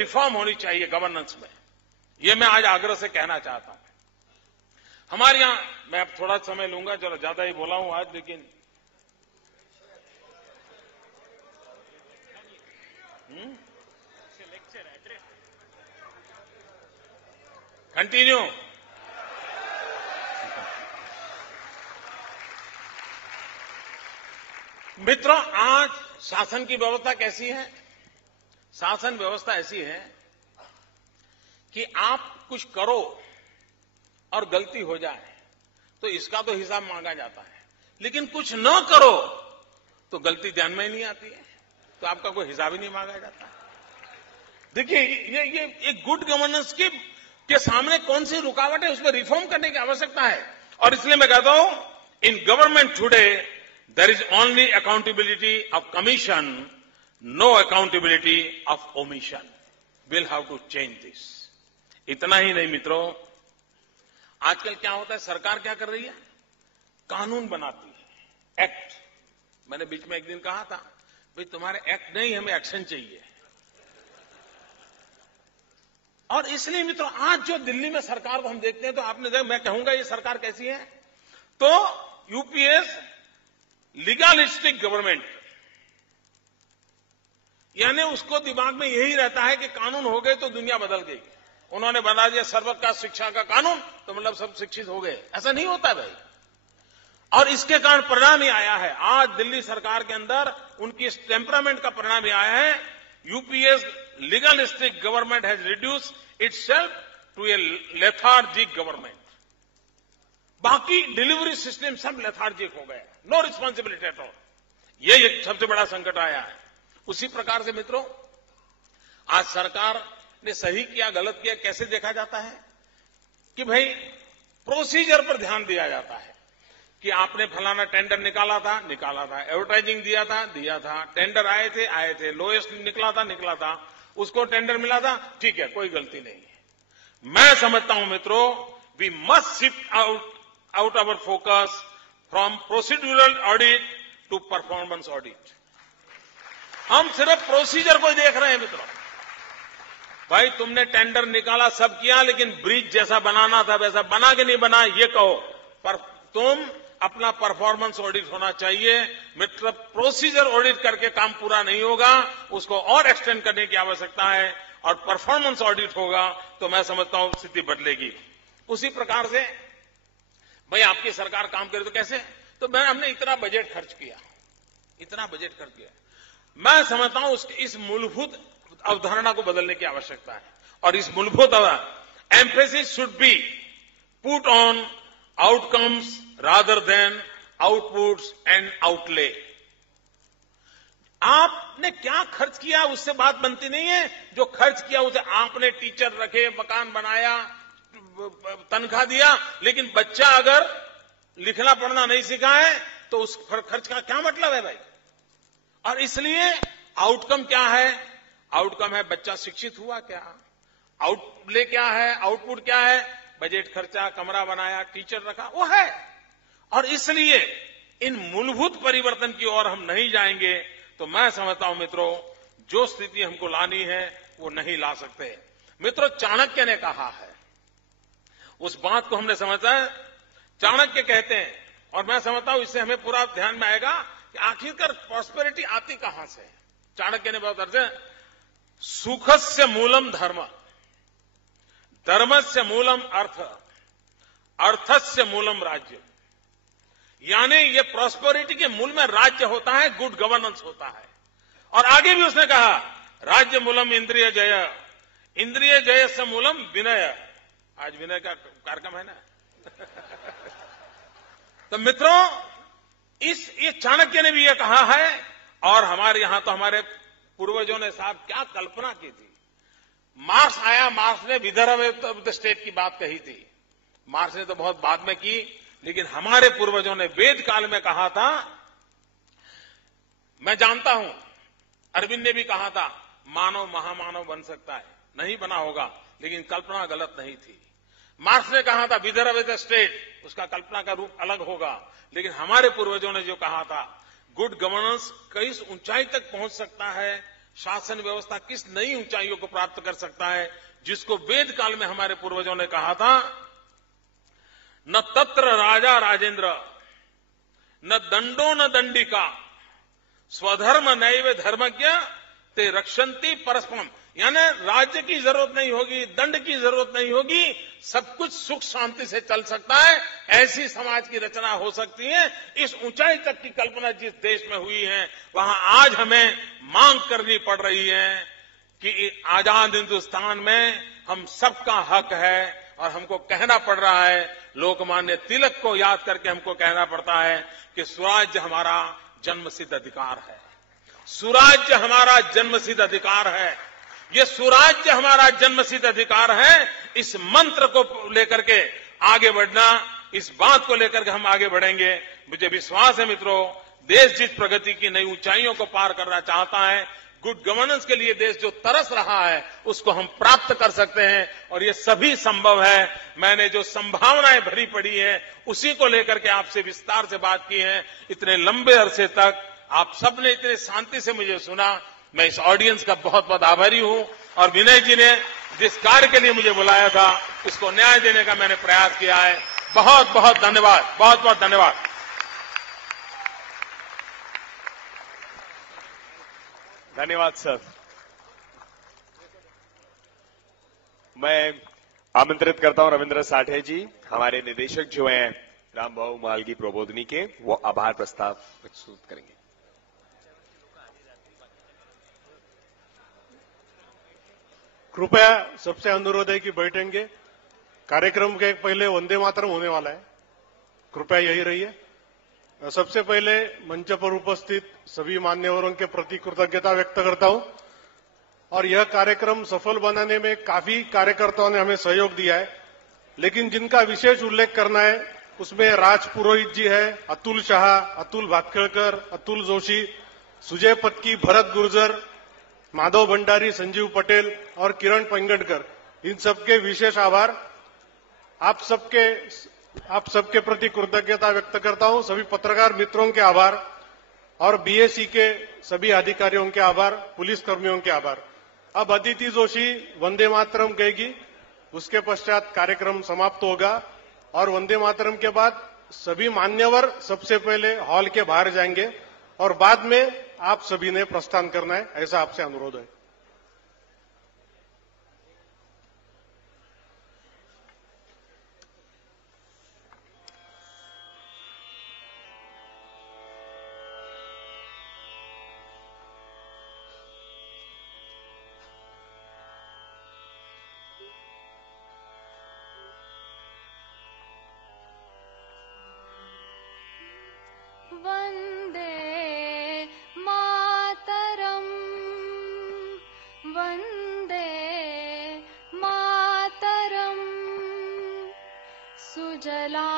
Reform होनी चाहिए governance में। ये मैं आज आग्रह से कहना चाहता हूं। हमारे यहां, मैं अब थोड़ा समय लूंगा, जरा ज्यादा ही बोला हूं आज, लेकिन कंटिन्यू। मित्रों, आज शासन की व्यवस्था कैसी है? शासन व्यवस्था ऐसी है कि आप कुछ करो और गलती हो जाए तो इसका तो हिसाब मांगा जाता है, लेकिन कुछ न करो तो गलती ध्यान में ही नहीं आती है, तो आपका कोई हिसाब ही नहीं मांगा जाता। देखिए, ये एक गुड गवर्नेंस के सामने कौन सी रुकावट है, उसमें रिफॉर्म करने की आवश्यकता है। और इसलिए मैं कहता हूं, in government today there is only accountability of commission, no accountability of omission. Will have to change this. इतना ही नहीं मित्रों, आजकल क्या होता है, सरकार क्या कर रही है, कानून बनाती है, एक्ट। मैंने बीच में एक दिन कहा था, भाई तुम्हारे एक्ट नहीं, हमें एक्शन चाहिए। और इसलिए मित्रों, आज जो दिल्ली में सरकार को हम देखते हैं, तो आपने देखा, मैं कहूंगा ये सरकार कैसी है, तो यूपीएस लीगलिस्टिक गवर्नमेंट, यानी उसको दिमाग में यही रहता है कि कानून हो गए तो दुनिया बदल गई। उन्होंने बना दिया सर्वकास्ट शिक्षा का कानून, तो मतलब सब शिक्षित हो गए। ऐसा नहीं होता भाई। और इसके कारण परिणाम ही आया है, आज दिल्ली सरकार के अंदर उनकी इस टेम्परामेंट का परिणाम ही आया है। UPA's legalistic government has reduced itself to a lethargic government. बाकी डिलीवरी सिस्टम सब लेथार्जिक हो गए, नो रिस्पॉन्सिबिलिटी एट ऑल। ये एक सबसे बड़ा संकट आया है। उसी प्रकार से मित्रों, आज सरकार ने सही किया गलत किया कैसे देखा जाता है कि भाई प्रोसीजर पर ध्यान दिया जाता है कि आपने फलाना टेंडर निकाला था, एडवर्टाइजिंग दिया था, टेंडर आए थे, लोएस्ट निकला था, उसको टेंडर मिला था, ठीक है, कोई गलती नहीं है। मैं समझता हूं मित्रों, we must shift out our focus from procedural audit to performance audit. हम सिर्फ प्रोसीजर को देख रहे हैं मित्रों। भाई तुमने टेंडर निकाला, सब किया, लेकिन ब्रिज जैसा बनाना था वैसा बना कि नहीं बना, ये कहो। पर तुम अपना परफॉर्मेंस ऑडिट होना चाहिए मित्र। प्रोसीजर ऑडिट करके काम पूरा नहीं होगा, उसको और एक्सटेंड करने की आवश्यकता है, और परफॉर्मेंस ऑडिट होगा तो मैं समझता हूं स्थिति बदलेगी। उसी प्रकार से भाई आपकी सरकार काम करे तो कैसे, तो हमने इतना बजट खर्च किया। मैं समझता हूं इस मूलभूत अवधारणा को बदलने की आवश्यकता है, और इस मूलभूत emphasis should be put on outcomes rather than outputs and outlay। आपने क्या खर्च किया उससे बात बनती नहीं है, जो खर्च किया उसे आपने टीचर रखे, मकान बनाया, तनख्वाह दिया, लेकिन बच्चा अगर लिखना पढ़ना नहीं सीखा है तो उस खर्च का क्या मतलब है भाई। और इसलिए आउटकम क्या है, आउटकम है बच्चा शिक्षित हुआ क्या, आउटले क्या है, आउटपुट क्या है, बजट खर्चा, कमरा बनाया, टीचर रखा, वो है। और इसलिए इन मूलभूत परिवर्तन की ओर हम नहीं जाएंगे तो मैं समझता हूं मित्रों, जो स्थिति हमको लानी है वो नहीं ला सकते। मित्रों, चाणक्य ने कहा है, उस बात को हमने समझा है। चाणक्य कहते हैं, और मैं समझता हूं इससे हमें पूरा ध्यान में आएगा कि आखिरकार प्रॉस्पेरिटी आती कहां से। चाणक्य ने बहुत अर्थ है, सुखस्य मूलम धर्म, धर्मस्य मूलम अर्थ, अर्थस्य मूलम राज्य। यानी ये प्रॉस्पेरिटी के मूल में राज्य होता है, गुड गवर्नेंस होता है। और आगे भी उसने कहा, राज्य मूलम इंद्रिय जय, इंद्रिय जय से मूलम विनय। आज विनय का कार्यक्रम है ना। तो मित्रों, ये चाणक्य ने भी ये कहा है, और हमारे यहां तो हमारे पूर्वजों ने साहब क्या कल्पना की थी। मार्क्स आया, मार्क्स ने विदर्भ ऑफ द स्टेट की बात कही थी। मार्क्स ने तो बहुत बाद में की, लेकिन हमारे पूर्वजों ने वेद काल में कहा था। मैं जानता हूं अरविंद ने भी कहा था, मानव महामानव बन सकता है, नहीं बना होगा, लेकिन कल्पना गलत नहीं थी। मार्क्स ने कहा था विदर्भ ऑफ द स्टेट, उसका कल्पना का रूप अलग होगा, लेकिन हमारे पूर्वजों ने जो कहा था, गुड गवर्नेंस कई ऊंचाई तक पहुंच सकता है, शासन व्यवस्था किस नई ऊंचाइयों को प्राप्त कर सकता है, जिसको वेद काल में हमारे पूर्वजों ने कहा था, न तत्र राजा राजेंद्र, न दंडो न दंडिका, स्वधर्म नैव धर्मज्ञ ते रक्षन्ति परस्परम। यानी राज्य की जरूरत नहीं होगी, दंड की जरूरत नहीं होगी, सब कुछ सुख शांति से चल सकता है, ऐसी समाज की रचना हो सकती है। इस ऊंचाई तक की कल्पना जिस देश में हुई है, वहां आज हमें मांग करनी पड़ रही है कि आजाद हिंदुस्तान में हम सबका हक है और हमको कहना पड़ रहा है, लोकमान्य तिलक को याद करके हमको कहना पड़ता है कि स्वराज्य हमारा जन्मसिद्ध अधिकार है, सुराज्य हमारा जन्मसिद्ध अधिकार है। ये सुराज्य हमारा जन्मसिद्ध अधिकार है। इस मंत्र को लेकर के आगे बढ़ना, इस बात को लेकर के हम आगे बढ़ेंगे। मुझे विश्वास है मित्रों, देश जिस प्रगति की नई ऊंचाइयों को पार करना चाहता है, गुड गवर्नेंस के लिए देश जो तरस रहा है, उसको हम प्राप्त कर सकते हैं और ये सभी संभव है। मैंने जो संभावनाएं भरी पड़ी है, उसी को लेकर के आपसे विस्तार से बात की है। इतने लंबे अरसे तक आप सबने इतने शांति से मुझे सुना, मैं इस ऑडियंस का बहुत बहुत आभारी हूं और विनय जी ने जिस कार्य के लिए मुझे बुलाया था, उसको न्याय देने का मैंने प्रयास किया है। बहुत बहुत धन्यवाद, बहुत बहुत धन्यवाद। धन्यवाद सर। मैं आमंत्रित करता हूं रविंद्र साठे जी, हमारे निदेशक जो हैं रामबाबू मालगी प्रबोधनी के, वो आभार प्रस्ताव प्रस्तुत करेंगे। कृपया सबसे अनुरोध है कि बैठेंगे। कार्यक्रम के पहले वंदे मातरम होने वाला है, कृपया यही रहिए। सबसे पहले मंच पर उपस्थित सभी मान्यवरों के प्रति कृतज्ञता व्यक्त करता हूं और यह कार्यक्रम सफल बनाने में काफी कार्यकर्ताओं ने हमें सहयोग दिया है, लेकिन जिनका विशेष उल्लेख करना है उसमें राज पुरोहित जी है, अतुल शाह, अतुल भातखळकर, अतुल जोशी, सुजय पत्की, भरत गुर्जर, माधव भंडारी, संजीव पटेल और किरण पेंगटकर, इन सबके विशेष आभार। आप सबके प्रति कृतज्ञता व्यक्त करता हूं। सभी पत्रकार मित्रों के आभार और बीएसई के सभी अधिकारियों के आभार, पुलिस कर्मियों के आभार। अब अदिति जोशी वंदे मातरम कहेगी, उसके पश्चात कार्यक्रम समाप्त होगा और वंदे मातरम के बाद सभी मान्यवर सबसे पहले हॉल के बाहर जाएंगे और बाद में आप सभी ने प्रस्थान करना है, ऐसा आपसे अनुरोध है। वन्दे मातरम्, वन्दे मातरम्, सुजला